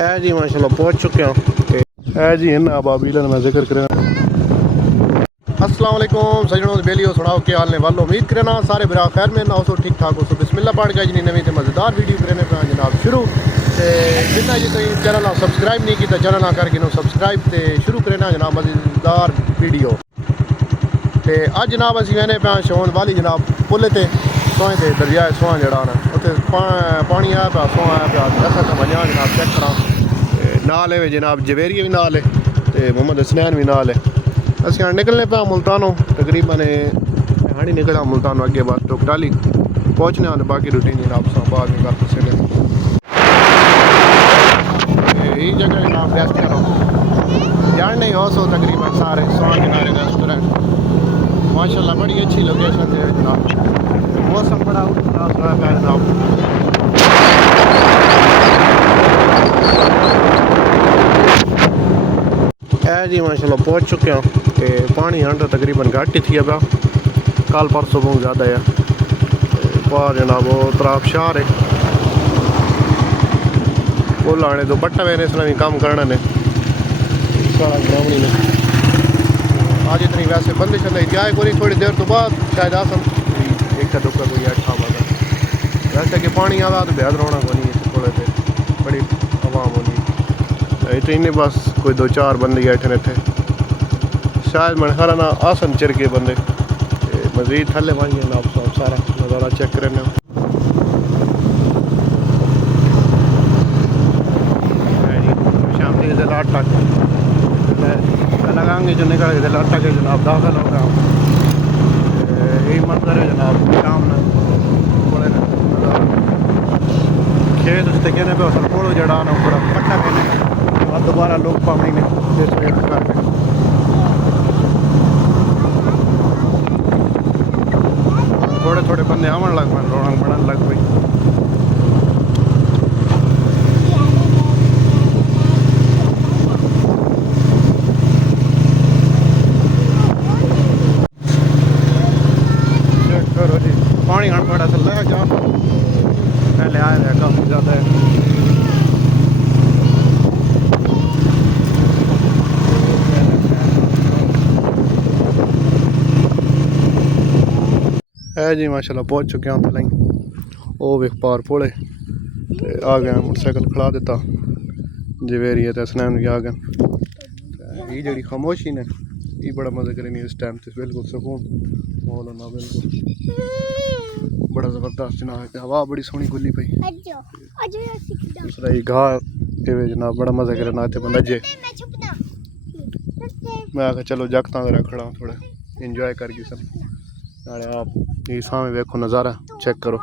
है जी माशाल्लाह पहुँच चुके हैं। है जी इन अबाबीलन में जिक्र करें। अस्सलाम वालेकुम सजनों बेलियो सुनाओ क्या हाल ने वालों उम्मीद करना सारे बिरा खैर में ना हो ठीक ठाक हो। बिस्मिल्लाह पढ़ के जी नवी तो मज़ेदार वीडियो करने पे जनाब शुरू जिन्ना जी तुम चैनल सब्सक्राइब नहीं किया चैनल करके सब्सक्राइब तो शुरू करना जनाब मज़ेदार वीडियो। तो अज जनाब असी वहने पे शौन वाली जनाब पुल से सोहें से दरिया सोहां जड़ा उत्थे पानी आया पाया सोहां आया पाया असा वजा जनाब चेक करा नाल है जनाब जवेरिया भी नाल है तो मोहम्मद हसनैन भी नाल है। अस हाँ निकलने पे मुल्तानों तकरीबन हाँ ही निकला मुल्तानों अगे बस टोकटाली पहुँचने वाले बाकी रूटीन जनाब बाद में कर सकते यही जगह जनाब रेस्ट करो जानने हो सो तकरीबन सारे सोहां किनारे रेस्टोरेंट माशाल्लाह बड़ी अच्छी लोकेशन है जनाब। मौसम बड़ा जनाब है जी माशाल्लाह पहुँच चुके हैं। तो पानी हाँ तकरीबन घट ही थी अब कल परसों बहुत ज़्यादा है बाहर जनाब वो तराब शहर है पुल आने तो बट्टा मैंने इसने भी काम करना ने सारा ग्रामीण ने आज इतनी वैसे बंदिश जाए कोई थोड़ी देर तो बाद शायद आसन एक दुक्का कोई अच्छा बात वैसे कि पानी आवा तो बेहद रोना को नहीं थोड़े से बड़ी आवाम होनी इतनी नहीं बस कोई दो चार बंदे बैठे थे शायद मैं ख्याल ना आसन चिर के बंदे मजीद थले बन गए आप सब सारा नज़ारा चेक करने शाम के जिला आटा लगाएंगे जो निकल के जिला आटा के जनाब दाखिल हो गया यही मंजर है जनाब शाम में थोड़े खेत उससे कहने पे असल पोड़ो जड़ा ना थोड़ा पट्टा कहने और दोबारा लोग पानी ने करके थोड़े थोड़े बंदे आवन लग पे रौनक बढ़न लग पई। करो जी पानी हण बड़ा चल रहा है क्या पहले आया है काफ़ी ज़्यादा है जी माशाल्लाह पहुँच चुके हैं थले वो भी पार पुले आ गए मोटरसाइकिल खड़ा दिता जवेरिया तो हसनैन भी आ गए ये जी खामोशी ने ये बड़ा मज़ा करेंगे इस टाइम से बिल्कुल सुकून माहौल होना बिल्कुल बड़ा ज़बरदस्त जनाब हवा बड़ी सोहनी खुली पई दूसरा ये घाह जनाब बड़ा मज़ा करना इतने बंदा जे मैं आखिर चलो जगत खड़ा थोड़ा इंजॉय करके सब नाले आप ये सामने देखो नज़ारा चेक करो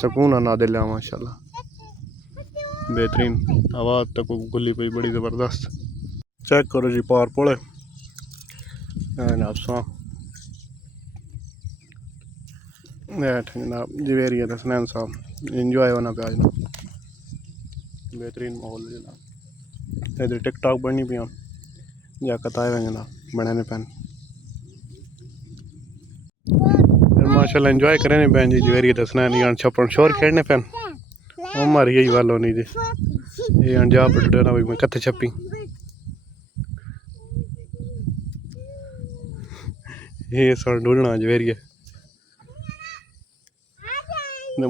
सुकून ना दिल माशाल्लाह बेहतरीन आवाज़ तक गुल्ली पई बड़ी ज़बरदस्त चेक करो जी पार पुले जनाब जनाब जवेरिया हसनैन साहब इंजॉय होना पे आज बेहतरीन माहौल जनाब इधर टिकटॉक बननी पिया जाकत आए हुए जनाब बनाने पैन माशाल्लाह एंजॉय करें पैन जी जवेरिया हसनैन यहाँ छप्पन शोर खेलने पैन उमर यही वाल होनी जी ये अंजा पटना भाई मैं कत्थे छप्पी ये सर ढूंढना जवेरिया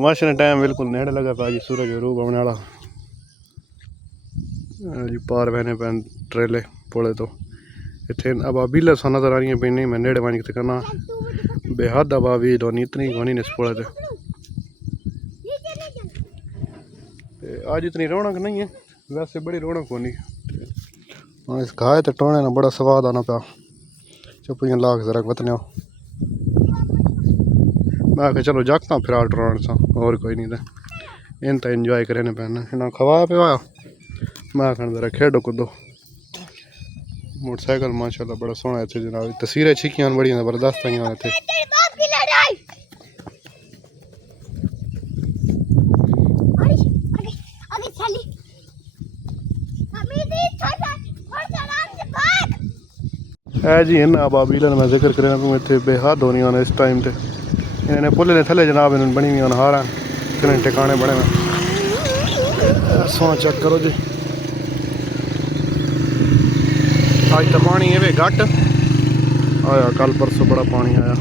माशा टाइम बिल्कुल नेड़े लगा पा जी सूरज रूप आने वाला जी पार बहने पैन ट्रेले पुले तो इतने अबाबीला सा नजर आ रही पे नहीं मैं नेड़े बन के करना बेहद अबाबील होनी इतनी होनी इस पुले से आज इतनी रौनक नहीं है वैसे बड़ी रौनक होनी हाँ इस घाय तो टोने ना बड़ा स्वाद आना पाया चुपियाँ लाख जरा बतने मैं आखे चलो जागता फिर टोन सा और कोई नहीं था इन तो इंजॉय करे पैना इन्हें खवाया पिवाया मैं आखन जरा खेडो कूदो मोटरसाइकिल माशाल्लाह बड़ा सोहना इतने जनाब तस्वीरें छिकियां बड़ी जबरदस्त आई इतने है जी इन अबाबीलन मैं जिक्र करें तो इतने बेहद होनी होने इस टाइम से इन्हें पुल ने थले जनाब इन बनी हुई हार ठिकाने बने हुए सोना चेक करो जी अज तो पानी है घट आया कल परसों बड़ा पानी आया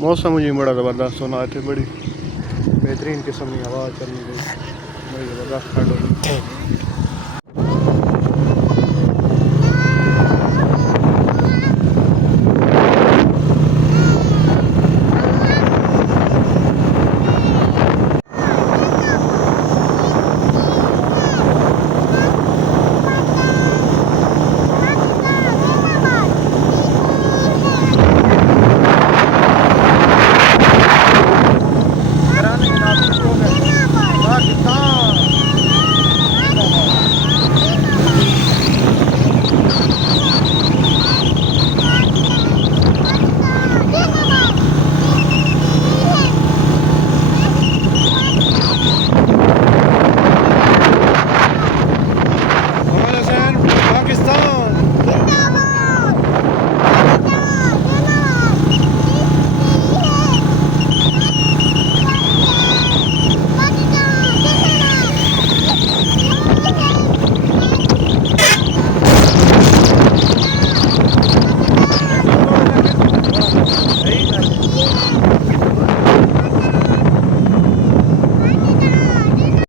मौसम जी बड़ा ज़बरदस्त होना इतने बड़ी बेहतरीन किस्म की हवा चलनी गई बड़ी ज़बरदस्त ठंड होगी